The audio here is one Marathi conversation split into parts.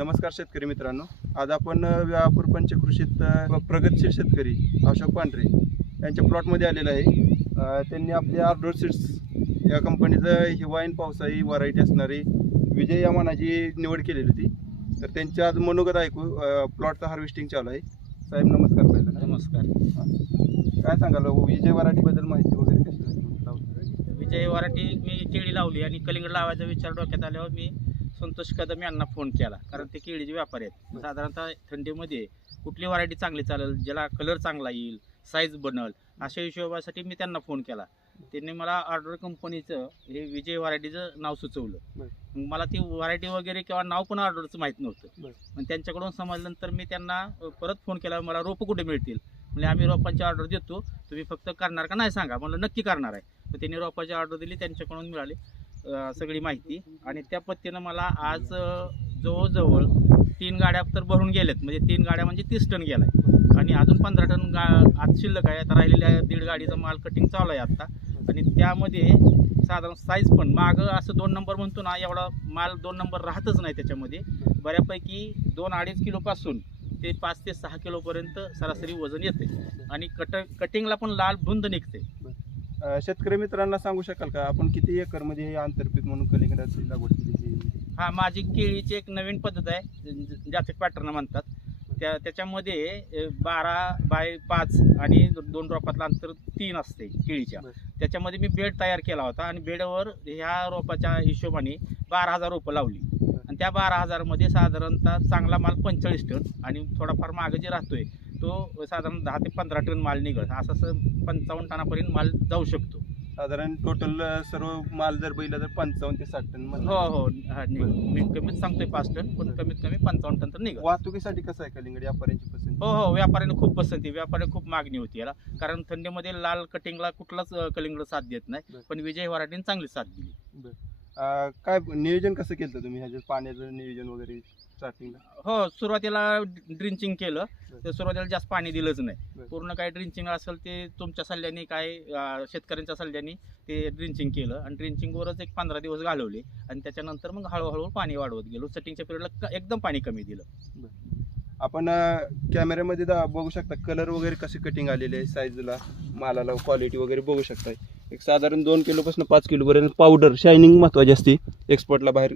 नमस्कार शेतकरी मित्रांनो. आज आपण व्यापूर पंचकृषीत प्रगतशील शेतकरी अशोक पांढरे यांच्या प्लॉटमध्ये आलेलं आहे. त्यांनी आपल्या आर्डर सीड्स या कंपनीचं हिवाईन पावसाळी व्हरायटी असणारी विजय या मनाची निवड केलेली होती. तर त्यांच्या आज मनोगत ऐकू प्लॉटचं हार्वेस्टिंग चालू आहे. साहेब नमस्कार पहिल्यांदा. नमस्कार. काय सांगाल विजय व्हरायटीबद्दल माहिती वगैरे कशी? विजय वराठी मी केळी लावली आणि कलिंगड लावायचा विचार डोक्यात आल्यावर मी संतोष कदम यांना फोन केला. कारण ते केळीचे व्यापारी आहेत. साधारणतः थंडीमध्ये कुठली व्हरायटी चांगली चालेल ज्याला कलर चांगला येईल साईज बनल अशा हिशोबासाठी मी त्यांना फोन केला. त्यांनी मला ऑर्डर कंपनीचं हे विजय व्हरायटीचं नाव सुचवलं. मला ती व्हरायटी वगैरे किंवा नाव पण ऑर्डरचं माहीत नव्हतं. मग त्यांच्याकडून समजल्यानंतर मी त्यांना परत फोन केला मला रोपं कुठे मिळतील? म्हणजे आम्ही रोपांची ऑर्डर देतो. तुम्ही फक्त करणार का नाही सांगा. म्हणलं नक्की करणार आहे. तर त्यांनी रोपाची ऑर्डर दिली त्यांच्याकडून मिळाली. सगळी माहिती. आणि त्या पत्तीनं मला आज जवळजवळ तीन गाड्या तर भरून गेल्यात. म्हणजे तीन गाड्या म्हणजे तीस टन गेलाय. आणि अजून पंधरा टन गा आज शिल्लक आहे. आता राहिलेल्या दीड गाडीचा माल कटिंग चालू आहे आत्ता. आणि त्यामध्ये साधारण साईज पण मागं असं दोन नंबर म्हणतो ना एवढा माल दोन नंबर राहतच नाही त्याच्यामध्ये. बऱ्यापैकी दोन अडीच किलोपासून ते पाच ते सहा किलोपर्यंत सरासरी वजन येते आणि कट कटिंगला पण लाल बुंद निघते शेतकरी मित्रांना सांगू शकाल का? आपण किती एकरमध्ये हे आंतरपीक म्हणून कलिंगडाची लागवड केली हा माझी केळीची एक नवीन पद्धत आहे ज- जाचक पॅटर्न म्हणतात. त्या त्याच्यामध्ये बारा बाय पाच आणि दोन रोपातलं अंतर तीन असते केळीच्या. त्याच्यामध्ये मी बेड तयार केला होता आणि बेडवर ह्या रोपाच्या हिशोबाने बारा हजार रोपं लावली. आणि त्या बारा हजारमध्ये साधारणतः चांगला माल पंचेचाळीस टन आणि थोडाफार मागं जे राहतोय तो साधारण दहा ते पंधरा टन माल निघत असं असं पंचावन्न टनापर्यंत माल जाऊ शकतो. साधारण टोटल सर्व माल जर बघितला तर पंचावन्न ते साठ टन हो हो हा मी कमीत सांगतोय पाच टन पण कमीत कमी पंचावन्न टन तर निघत वाहतुकीसाठी कसं आहे कलिंगड व्यापाऱ्यांची पसंती? हो हो व्यापाऱ्याने खूप पसंती व्यापाऱ्याने खूप मागणी होती याला. कारण थंडीमध्ये लाल कटिंगला कुठलाच कलिंगड साथ देत नाही. पण विजय वराठीने चांगली साथ दिली. अं, काय नियोजन कसं केलं तुम्ही ह्याच्यात? पाण्याचं नियोजन वगैरे स्टार्टिंगला हो सुरुवातीला ड्रिंचिंग केलं. तर सुरुवातीला जास्त पाणी दिलंच नाही. बरं. पूर्ण काय ड्रिंचिंग असेल ते तुमच्या सल्ल्याने काय अं, शेतकऱ्यांच्या सल्ल्याने ते ड्रिंचिंग केलं. आणि ड्रिंचिंगवरच एक पंधरा दिवस घालवले. आणि त्याच्यानंतर मग हळूहळू पाणी वाढवत गेलो. सेटिंगच्या पिरियडला एकदम पाणी कमी दिलं. आपण अं, कॅमेऱ्यामध्ये दा- बघू शकता. कलर वगैरे कसे कटिंग आलेले आहे साईजला मालाला क्वालिटी वगैरे बघू शकता एक साधारण दोन किलोपासून पाच किलोपर्यंत पावडर शायनिंग महत्त्वाची असते एक्सपोर्टला बाहेर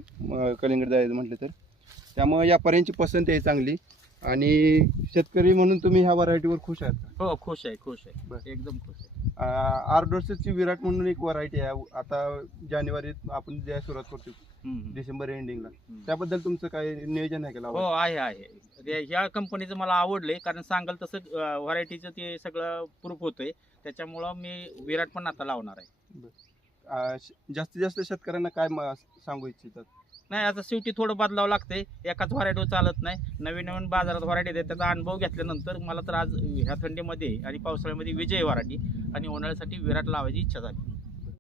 कलिंगड जायचं म्हटलं तर त्यामुळे व्यापाऱ्यांची पसंती आहे चांगली आणि शेतकरी म्हणून तुम्ही ह्या व्हरायटीवर खुश आहात का? हो खुश आहे खुश आहे. एकदम खुश आहे आर्डोर्सची विराट म्हणून एक व्हरायटी आहे आता जानेवारीत आपण ज्या सुरुवात करतो. डिसेंबर एंडिंगला. त्याबद्दल तुमचं काय नियोजन आहे का हो? आहे आहे ते- ह्या कंपनीचं मला आवडलंय कारण सांगाल तसं व्हरायटीचं ते सगळं प्रूफ होतंय. त्याच्यामुळं मी विराट पण आता लावणार आहे. अं, श- जास्तीत जास्त शेतकऱ्यांना काय म- सांगू इच्छितात? नाही आता शेवटी थोडं बदलावं लागतंय. एकाच व्हरायटीवर चालत नाही. नवीन नवीन बाजारात व्हरायटी देतात. त्याचा अनुभव घेतल्यानंतर मला तर आज ह्या थंडीमध्ये आणि पावसाळ्यामध्ये विजय व्हरायटी आणि उन्हाळ्यासाठी विराट लावायची इच्छा झाली.